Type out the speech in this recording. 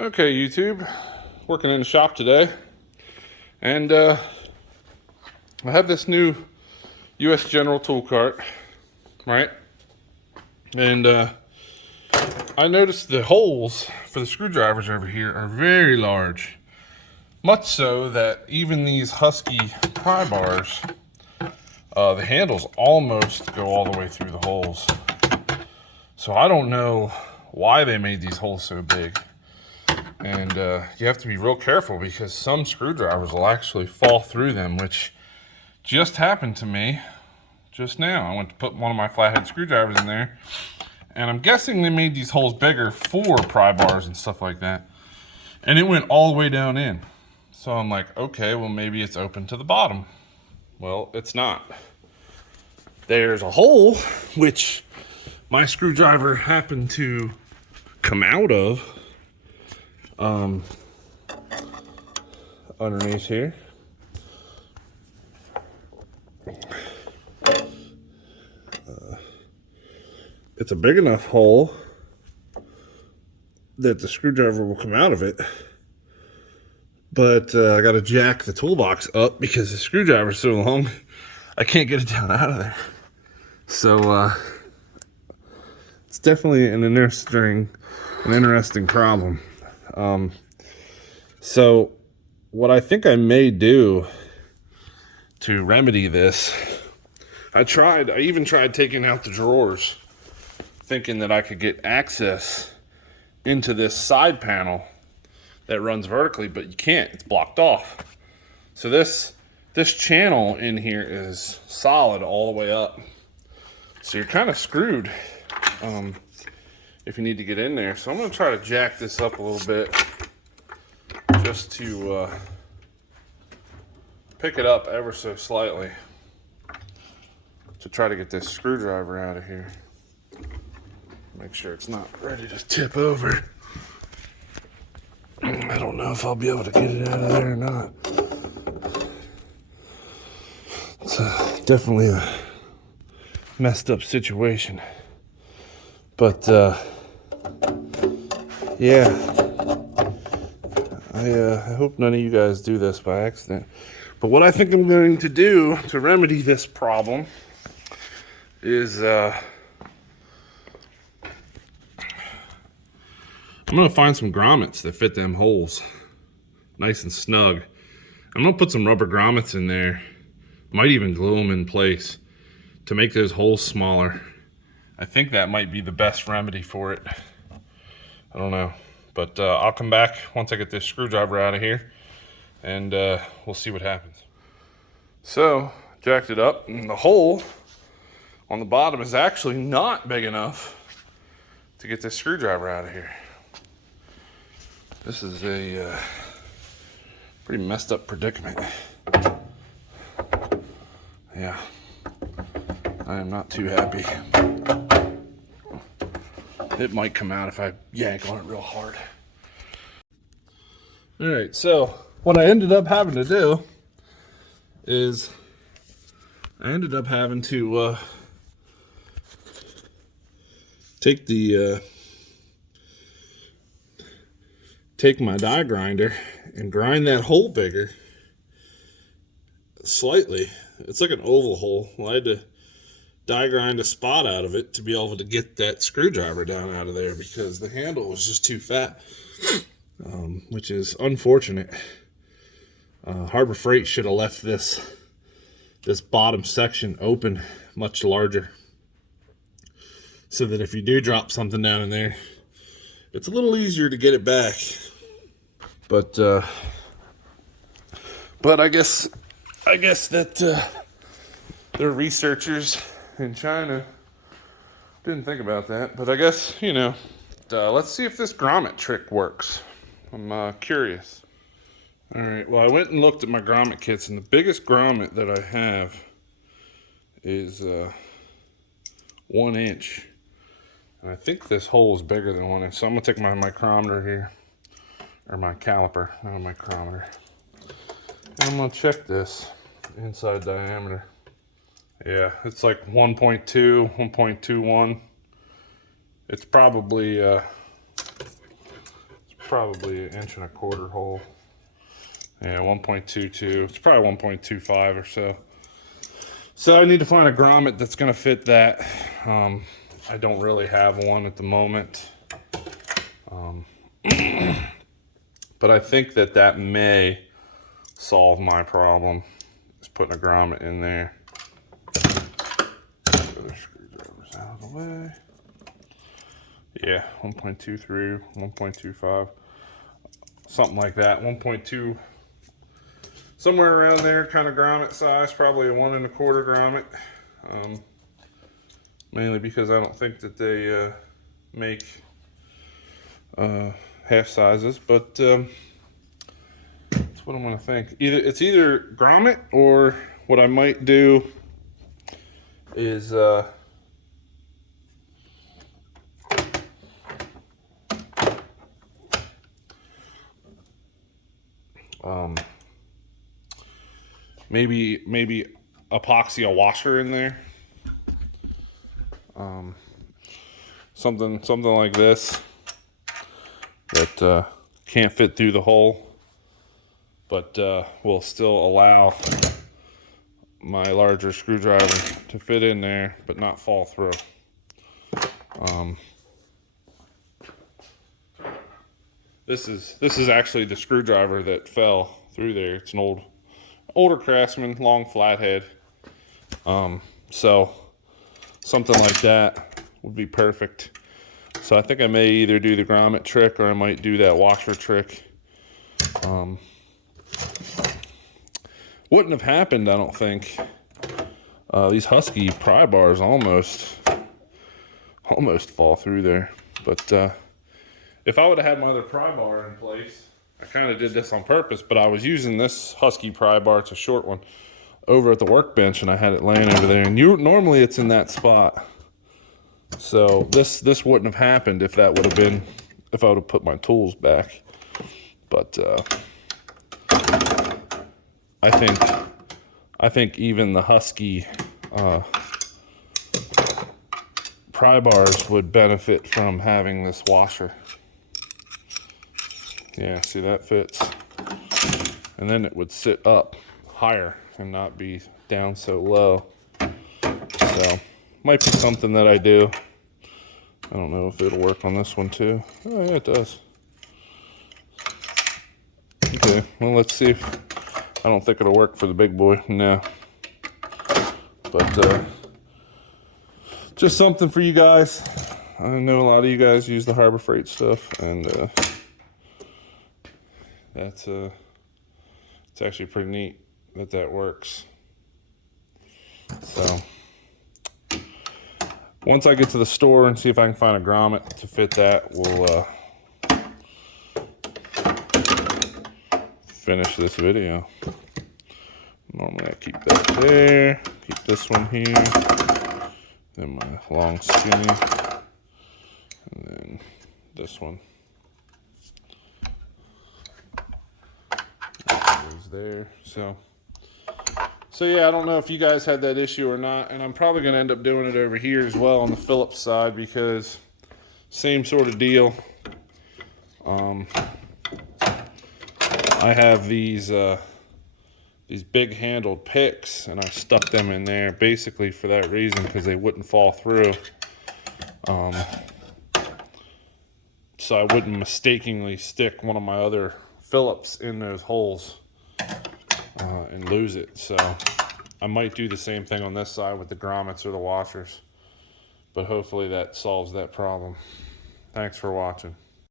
Okay, YouTube, working in the shop today, and I have this new U.S. General tool cart, right? And I noticed the holes for the screwdrivers over here are very large, much so that even these Husky pry bars, the handles almost go all the way through the holes. So I don't know why they made these holes so big. And you have to be real careful because some screwdrivers will actually fall through them, which just happened to me just now. I went to put one of my flathead screwdrivers in there, and I'm guessing they made these holes bigger for pry bars and stuff like that. And it went all the way down in. So I'm like, okay, well maybe it's open to the bottom. Well, it's not. There's a hole, which my screwdriver happened to come out of. Underneath here. It's a big enough hole that the screwdriver will come out of it. But I got to jack the toolbox up because the screwdriver's so long, I can't get it down out of there. So it's definitely an interesting problem. So what I think I may do to remedy this, I even tried taking out the drawers, thinking that I could get access into this side panel that runs vertically, but you can't, it's blocked off. So this channel in here is solid all the way up. So you're kind of screwed if you need to get in there. So I'm gonna try to jack this up a little bit just to pick it up ever so slightly to try to get this screwdriver out of here. Make sure it's not ready to tip over. I don't know if I'll be able to get it out of there or not. It's definitely a messed up situation. But yeah. I hope none of you guys do this by accident. But what I think I'm going to do to remedy this problem is I'm going to find some grommets that fit them holes nice and snug. I'm going to put some rubber grommets in there. Might even glue them in place to make those holes smaller. I think that might be the best remedy for it. I don't know. But I'll come back once I get this screwdriver out of here, and we'll see what happens. So, jacked it up, and the hole on the bottom is actually not big enough to get this screwdriver out of here. This is a pretty messed up predicament. Yeah, I am not too happy. It might come out if I yank on it real hard. All right, so what I ended up having to do is I ended up having to take my die grinder and grind that hole bigger slightly. It's like an oval hole. Well, I had to die grind a spot out of it to be able to get that screwdriver down out of there because the handle was just too fat, which is unfortunate. Harbor Freight should have left this bottom section open much larger so that if you do drop something down in there, it's a little easier to get it back. But I guess that their researchers in China didn't think about that. But I guess, let's see if this grommet trick works. I'm curious. All right, well, I went and looked at my grommet kits, and the biggest grommet that I have is 1 inch. And I think this hole is bigger than 1 inch. So I'm gonna take my micrometer here, or my caliper, not a micrometer. And I'm gonna check this inside diameter. Yeah, it's like 1.2, 1.21. It's probably probably 1.25 inch hole. Yeah, 1.22. It's probably 1.25 or so. So I need to find a grommet that's going to fit that. I don't really have one at the moment. But I think that may solve my problem. Just putting a grommet in there. Put the screwdrivers out of the way. Yeah, 1.23, 1.25, something like that. 1.2, somewhere around there, kind of grommet size. Probably a 1 1/4 grommet. Mainly because I don't think that they make half sizes, but that's what I'm gonna think. It's either grommet, or what I might do is maybe epoxy a washer in there. Something like this that can't fit through the hole, but will still allow my larger screwdriver to fit in there but not fall through. This is actually the screwdriver that fell through there. It's an older Craftsman, long flathead. So something like that would be perfect. So I think I may either do the grommet trick, or I might do that washer trick. Wouldn't have happened, I don't think. These Husky pry bars almost fall through there. But if I would have had my other pry bar in place, I kind of did this on purpose, but I was using this Husky pry bar, it's a short one, over at the workbench, and I had it laying over there. And normally it's in that spot. So this wouldn't have happened if that would have been, if I would have put my tools back. But I think even the Husky pry bars would benefit from having this washer. Yeah, see, that fits. And then it would sit up higher and not be down so low. So might be something that I do. I don't know if it'll work on this one too. Oh yeah, it does. Okay, well, let's see. I don't think it'll work for the big boy, no. But just something for you guys. I know a lot of you guys use the Harbor Freight stuff, and it's actually pretty neat that works. So once I get to the store and see if I can find a grommet to fit that, we'll finish this video. Normally I keep that there, keep this one here, then my long skinny, and then this one goes there. So yeah, I don't know if you guys had that issue or not, and I'm probably going to end up doing it over here as well on the Phillips side, because same sort of deal. I have these big handled picks, and I stuck them in there basically for that reason, because they wouldn't fall through. So I wouldn't mistakenly stick one of my other Phillips in those holes and lose it. So I might do the same thing on this side with the grommets or the washers, but hopefully that solves that problem. Thanks for watching.